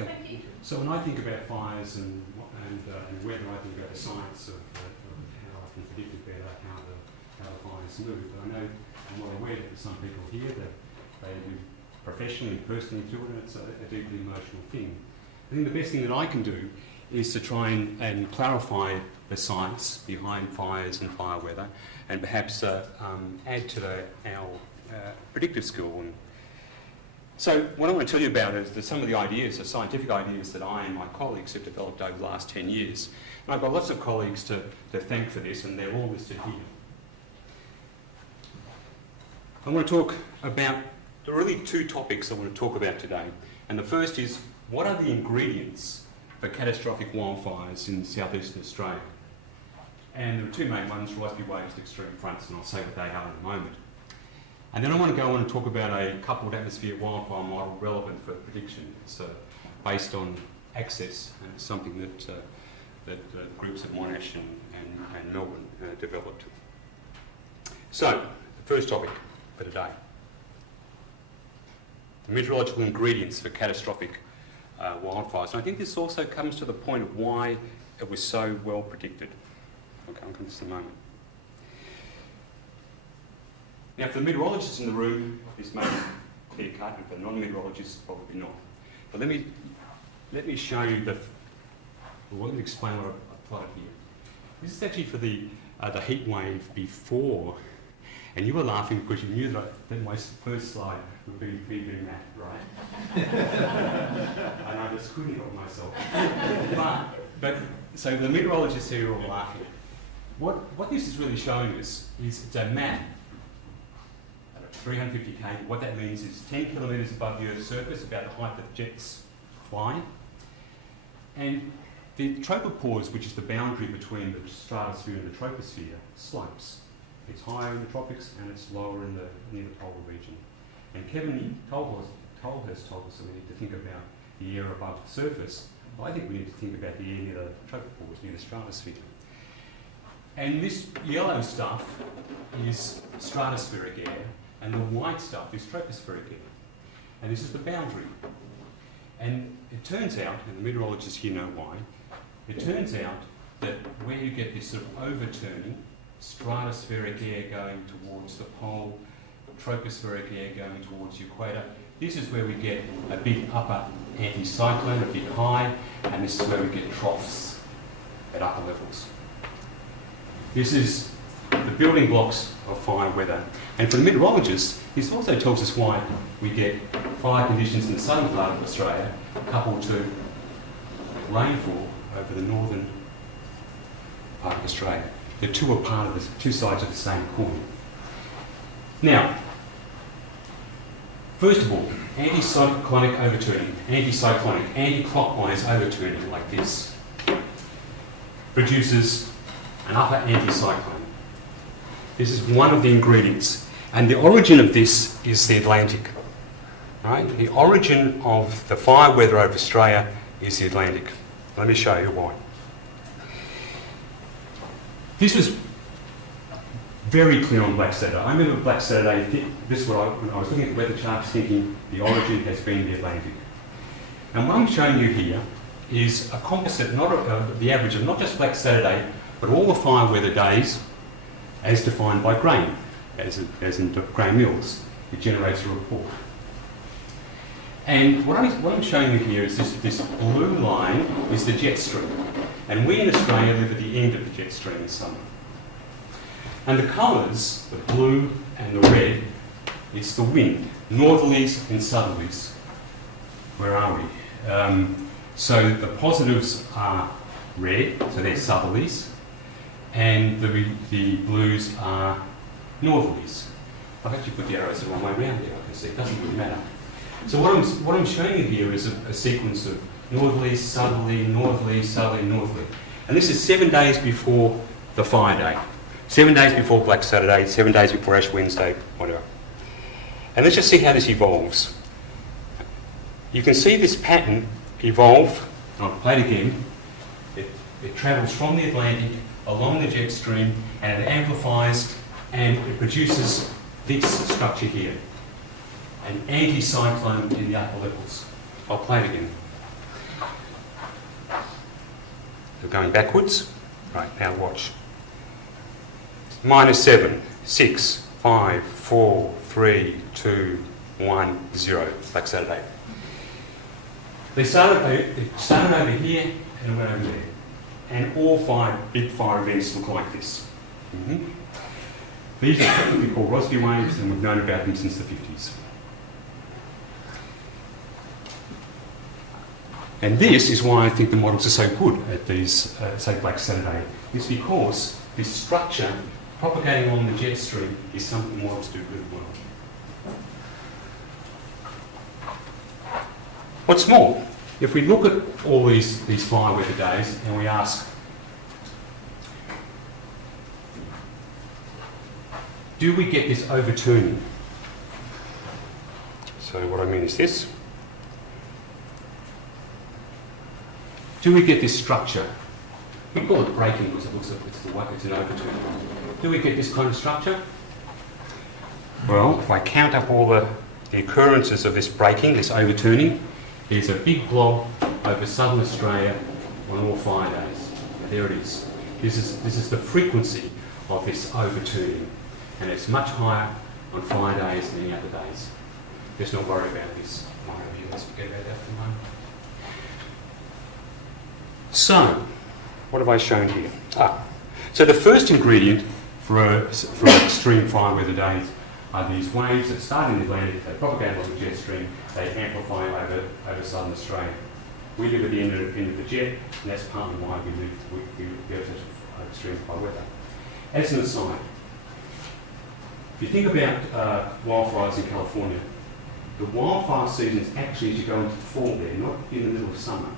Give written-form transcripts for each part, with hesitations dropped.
Okay. So when I think about fires and weather, I think about the science of how I can predict better how the fires move. But I know I'm well aware that for some people here that they do professionally, personally through it, and it's a deeply emotional thing. I think the best thing that I can do is to try and clarify the science behind fires and fire weather, and perhaps add to our predictive skill. And so what I want to tell you about is some of the ideas, the scientific ideas that I and my colleagues have developed over the last 10 years. And I've got lots of colleagues to thank for this, and they're all listed here. I want to talk about, there are really two topics I want to talk about today. And the first is, what are the ingredients for catastrophic wildfires in southeastern Australia? And there are two main ones, rise big waves, extreme fronts, and I'll say what they are in a moment. And then I want to go on and talk about a coupled atmosphere wildfire model relevant for prediction. It's based on access, and it's something that groups at Monash and Melbourne developed. So, the first topic for today. The meteorological ingredients for catastrophic wildfires. And I think this also comes to the point of why it was so well predicted. Okay, I'll come to this in a moment. Now, for the meteorologists in the room, this may be clear cut, and for the non-meteorologists, probably not. But let me show you let me explain what I've plotted here. This is actually for the heat wave before, and you were laughing because you knew that my first slide would be doing that, right? And I just couldn't help myself. But so the meteorologists here are all laughing. What this is really showing us is it's a map. 350k, what that means is 10 kilometres above the Earth's surface, about the height that jets fly. And the tropopause, which is the boundary between the stratosphere and the troposphere, slopes. It's higher in the tropics and it's lower near the polar region. And Kevin Tolhurst told us that we need to think about the air above the surface. I think we need to think about the air near the tropopause, near the stratosphere. And this yellow stuff is stratospheric air, and the white stuff is tropospheric air. And this is the boundary. And it turns out, and the meteorologists here know why, it turns out that where you get this sort of overturning, stratospheric air going towards the pole, tropospheric air going towards the equator, this is where we get a big upper anticyclone, a big high, and this is where we get troughs at upper levels. This is the building blocks of fire weather. And for the meteorologists, this also tells us why we get fire conditions in the southern part of Australia coupled to rainfall over the northern part of Australia. The two are part of the two sides of the same coin. Now, first of all, anticyclonic overturning, anti-clockwise overturning like this produces an upper anticyclone. This is one of the ingredients. And the origin of this is the Atlantic. Right? The origin of the fire weather over Australia is the Atlantic. Let me show you why. This was very clear on Black Saturday. I remember Black Saturday, this is when I was looking at the weather charts thinking the origin has been the Atlantic. And what I'm showing you here is a composite, the average of not just Black Saturday, but all the fire weather days as defined by grain, as in grain mills. It generates a report. And what I'm showing you here is this blue line is the jet stream. And we in Australia live at the end of the jet stream in summer. And the colours, the blue and the red, it's the wind, northerlies and southerlies. Where are we? So the positives are red, so they're southerlies, and the blues are northerlies. I've actually put the arrows the wrong way around there, I can see, it doesn't really matter. So what I'm showing you here is a sequence of northerly, southerly, northerly, southerly, northerly. And this is 7 days before the fire day. 7 days before Black Saturday, 7 days before Ash Wednesday, whatever. And let's just see how this evolves. You can see this pattern evolve. I'll play it again. It travels from the Atlantic along the jet stream, and it amplifies and it produces this structure here, an anticyclone in the upper levels. I'll play it again. We're going backwards. Right, now watch. -7, 6, 5, 4, 3, 2, 1, 0. Black Saturday. They started over here and went over there. And all 5 big fire events look like this. These are technically called Rossby waves, and we've known about them since the 50s. And this is why I think the models are so good at these, say, Black Saturday. It's because this structure propagating along the jet stream is something models do really well. What's more, if we look at all these fire weather days and we ask, do we get this overturning? So what I mean is this. Do we get this structure? We call it breaking because it looks like it's an overturn. Do we get this kind of structure? Well, if I count up all the occurrences of this breaking, this overturning, there's a big blob over southern Australia on all fire days. There it is. This is the frequency of this overturning, and it's much higher on fire days than any other days. Let's not worry about this. Let's forget about that for a moment. So, what have I shown here? So the first ingredient for extreme fire weather days are these waves that start in the Atlantic, they propagate along the jet stream, they amplify over southern Australia. We live at the end of the jet, and that's partly why we have such extreme fire weather. As an aside, if you think about wildfires in California, the wildfire season is actually as you go into the fall there, not in the middle of summer.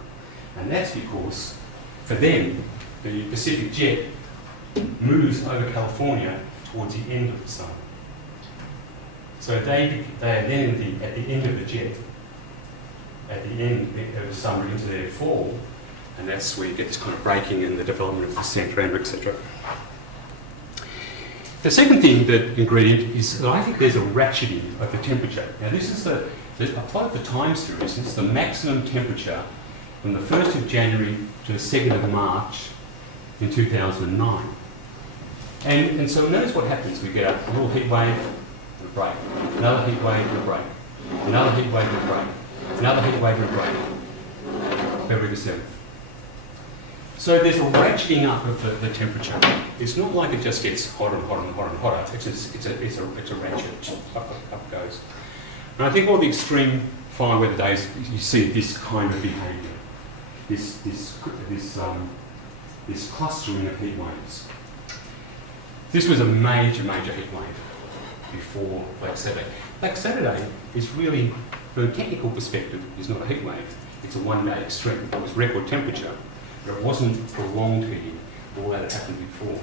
And that's because, for them, the Pacific jet moves over California towards the end of the summer. So they are then at the end of the jet, at the end of the summer into their fall, and that's where you get this kind of breaking and the development of the centre, etc. The second ingredient is that I think there's a ratcheting of the temperature. Now this is I plot the time series. This is the maximum temperature from the 1st of January to the 2nd of March in 2009. And so notice what happens. We get a little heat wave and a break, another heat wave and a break, another heat wave and a break, another heat wave and a break, February the 7th. So there's a ratcheting up of the temperature. It's not like it just gets hotter and hotter and hotter and hotter. It's a ratchet. Up it goes. And I think all the extreme fire weather days, you see this kind of behaviour. This clustering of heat waves. This was a major heat wave before Black Saturday. Black Saturday is really, from a technical perspective, is not a heat wave. It's a one-day extreme. It was record temperature, but it wasn't prolonged heating, all that had happened before.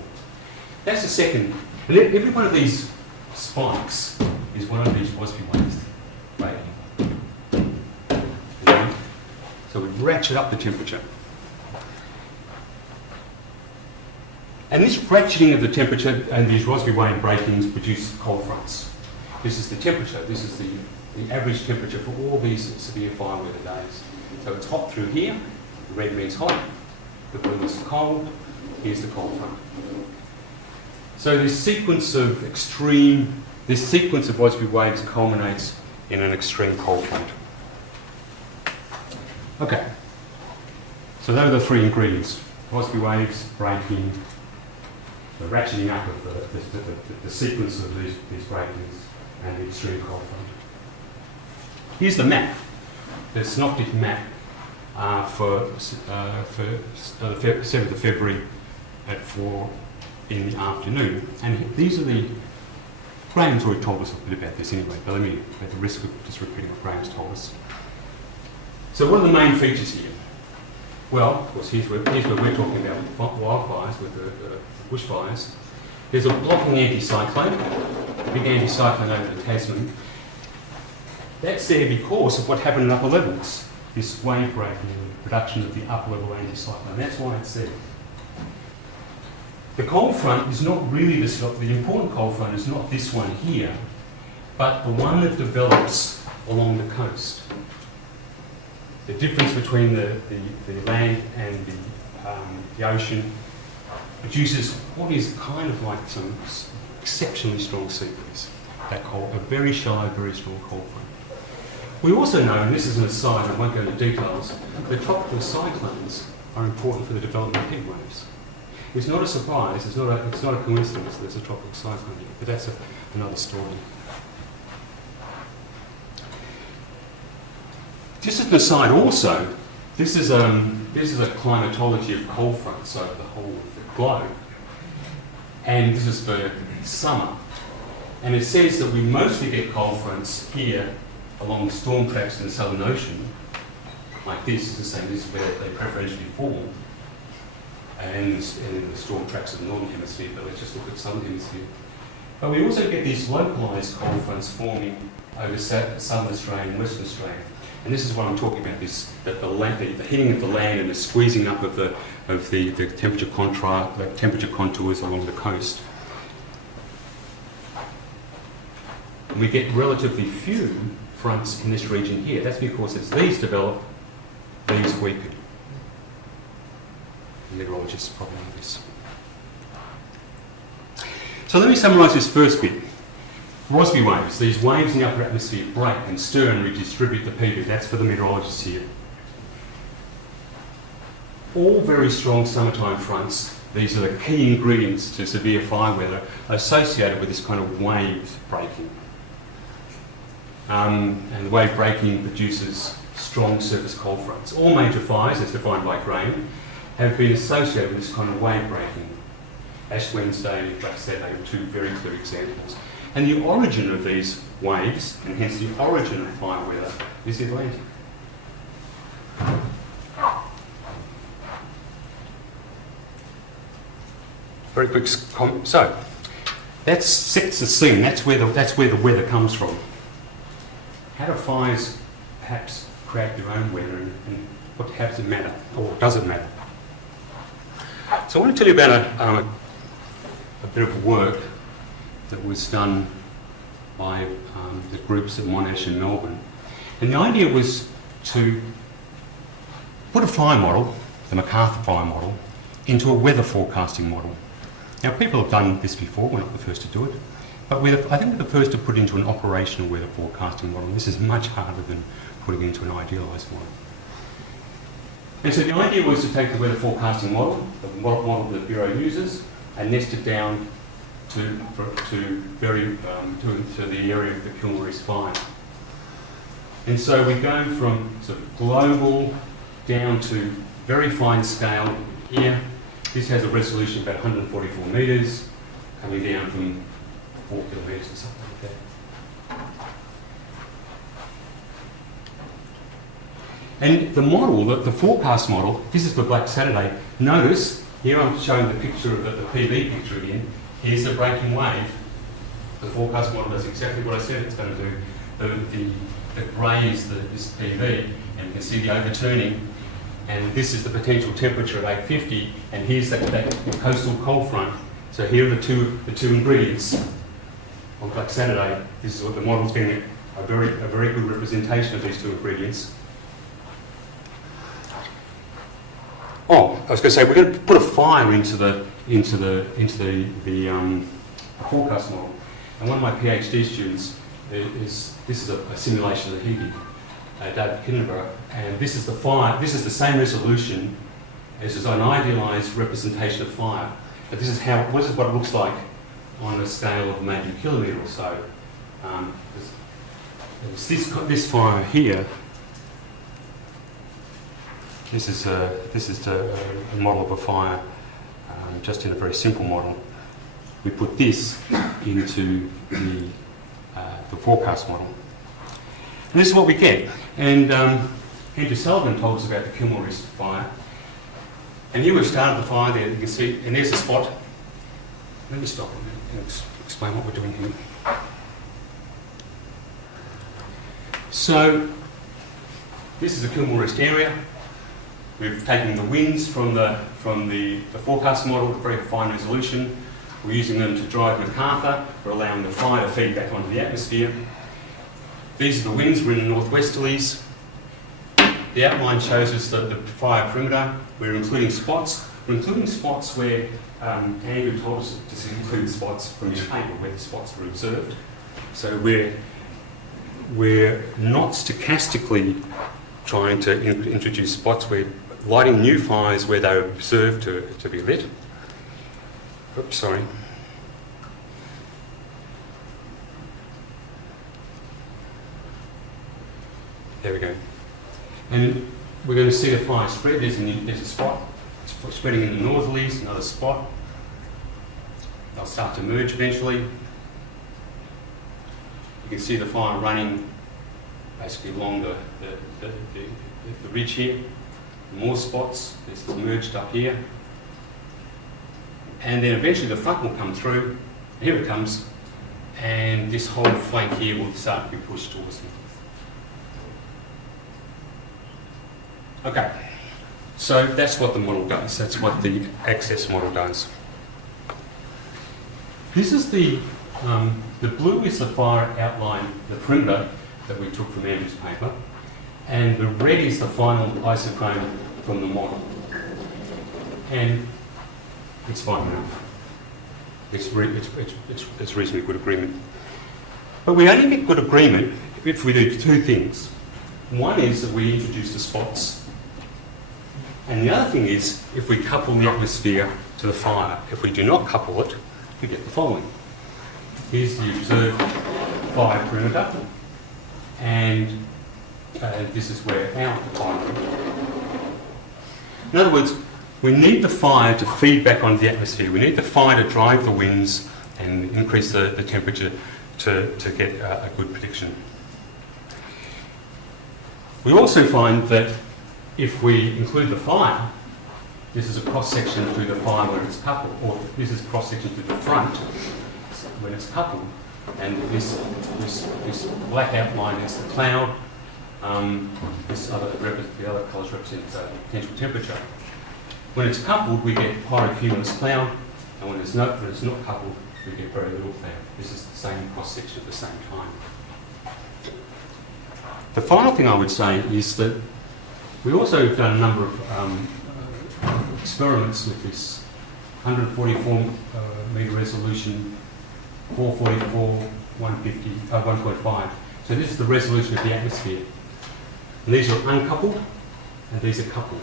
That's the second. And every one of these spikes is one of these Rossby waves. Right. So we ratchet up the temperature. And this ratcheting of the temperature and these Rossby wave breakings produce cold fronts. This is the temperature. This is the average temperature for all these severe fire weather days. So it's hot through here. The red means hot. The blue is cold. Here's the cold front. So this sequence of Rossby waves culminates in an extreme cold front. Okay. So those are the 3 ingredients. Rossby waves, breaking, the ratcheting up of the sequence of these breakings, and the extreme cold front. Here's the map, the synoptic map for the 7th of February at 4 in the afternoon. And these are Graham's already told us a bit about this anyway, but let me, at the risk of just repeating what Graham's told us. So what are the main features here? Well, of course, here's where we're talking about wildfires, with the bushfires. There's a blocking anticyclone, a big anticyclone over the Tasman. That's there because of what happened in upper levels, this wave breaking and production of the upper level anticyclone. That's why it's there. The cold front is not really the important cold front is not this one here, but the one that develops along the coast. The difference between the land and the the ocean, produces what is kind of like some exceptionally strong sea breeze. That cold, a very shallow, very strong cold front. We also know, and this is an aside, I won't go into details, that tropical cyclones are important for the development of heat waves. It's not a surprise, it's not a coincidence that there's a tropical cyclone here, but that's another story. Just as an aside also, this is a climatology of cold fronts over the whole of the globe. And this is for summer. And it says that we mostly get cold fronts here along storm tracks in the Southern Ocean, like this is the same, this is where they preferentially form, and in the storm tracks of the Northern Hemisphere, but let's just look at Southern Hemisphere. But we also get these localised cold fronts forming over Southern Australia and Western Australia. And this is what I'm talking about, that the heating of the land and the squeezing up of the temperature contours along the coast. And we get relatively few fronts in this region here. That's because as these develop, these weaken. Meteorologists probably know this. So let me summarise this first bit. Rossby waves, these waves in the upper atmosphere break and stir and redistribute the PV. That's for the meteorologists here. All very strong summertime fronts, these are the key ingredients to severe fire weather, associated with this kind of wave breaking. And the wave breaking produces strong surface cold fronts. All major fires, as defined by Graham, have been associated with this kind of wave breaking. Ash Wednesday and Black Saturday are two very clear examples. And the origin of these waves, and hence the origin of fire weather, is the Atlantic. Very quick comment. So, that sets the scene. That's where the weather comes from. How do fires perhaps create their own weather, and how does it matter, or does it matter? So I want to tell you about a bit of work that was done by the groups at Monash in Melbourne. And the idea was to put a fire model, the MacArthur fire model, into a weather forecasting model. Now, people have done this before, we're not the first to do it, but I think we're the first to put it into an operational weather forecasting model. This is much harder than putting it into an idealised model. And so the idea was to take the weather forecasting model, the model that the Bureau uses, and nest it down to the area of the Kilmore East fire. And so we go from sort of global down to very fine scale here. This has a resolution of about 144 metres, coming down from 4 kilometres or something like that. And the model, the forecast model, this is for Black Saturday. Notice, here I'm showing the picture of the PV picture again. Here's the breaking wave. The forecast model does exactly what I said it's going to do. The grey is this PV, and you can see the overturning. And this is the potential temperature at 850, and here's that coastal cold front. So here are the two ingredients on Black Saturday. This is what the model's getting a very good representation of these two ingredients. Oh, I was going to say we're going to put a fire into the forecast model, and one of my PhD students this is a simulation of the heating. David Kinnerborough, and this is the fire. This is the same resolution as an idealised representation of fire, but this is what it looks like on a scale of maybe a kilometre or so. This fire here. This is a model of a fire, just in a very simple model. We put this into the forecast model. And this is what we get. And Andrew Sullivan told us about the Kilmore East fire. And here we've started the fire there, you can see, and there's a spot. Let me stop and explain what we're doing here. So, this is the Kilmore East area. We've taken the winds from the forecast model with very fine resolution. We're using them to drive MacArthur. We're allowing the fire to feed back onto the atmosphere. These are the winds, we're in the northwesterlies. the outline shows us the fire perimeter. We're including spots. We're including spots where Andrew told us to include spots from his paper where the spots were observed. So we're not stochastically trying to introduce spots. We're lighting new fires where they're observed to be lit. Oops, sorry. There we go. And we're going to see the fire spread. There's a spot. It's spreading in the northerlies, another spot. They'll start to merge eventually. You can see the fire running basically along the ridge here. More spots. It's merged up here. And then eventually the front will come through. Here it comes. And this whole flank here will start to be pushed towards me. Okay, so that's what the model does. That's what the access model does. This is the blue is the fire outline, the perimeter that we took from Andrew's paper, and the red is the final isochrone from the model. And it's fine enough. It's reasonably good agreement. But we only get good agreement if we do two things. One is that we introduce the spots. And the other thing is, if we couple the atmosphere to the fire. If we do not couple it, we get the following. Here's the observed fire perimeter, and this is where our fire perimeter. In other words, we need the fire to feed back onto the atmosphere. We need the fire to drive the winds and increase the temperature to get a good prediction. We also find that if we include the fire, this is a cross-section through the fire where it's coupled, or this is a cross-section through the front when it's coupled, and this black outline is the cloud. The other colours represent potential temperature. When it's coupled, we get pyrocumulus cloud, and when it's not coupled, we get very little cloud. This is the same cross-section at the same time. The final thing I would say is that we also have done a number of experiments with this 144 metre resolution, 444, 1.5. So this is the resolution of the atmosphere. And these are uncoupled, and these are coupled.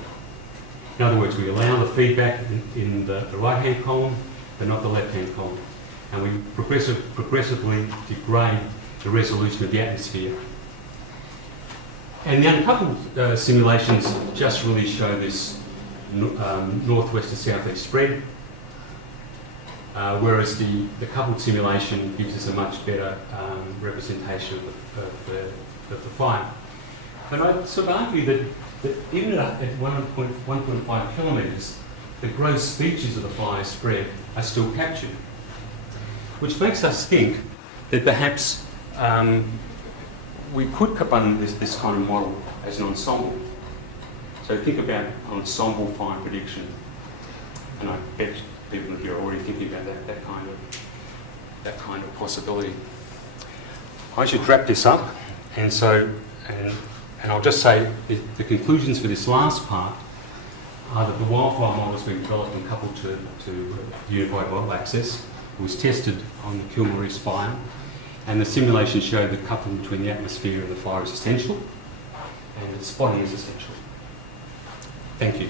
In other words, we allow the feedback in the right-hand column, but not the left-hand column. And we progressively degrade the resolution of the atmosphere. And the uncoupled simulations just really show this northwest to southeast spread, whereas the coupled simulation gives us a much better representation of the fire. But I'd sort of argue that even at 1.5 kilometres, the gross features of the fire spread are still captured, which makes us think that perhaps we could run this kind of model as an ensemble. So think about ensemble fire prediction, and I bet people here are already thinking about that kind of possibility. I should wrap this up, and I'll just say the conclusions for this last part are that the wildfire model has been developed and coupled to unified model access. It was tested on the Kilmore East fire, and the simulation showed that coupling between the atmosphere and the fire is essential, and the spotting is essential. Thank you.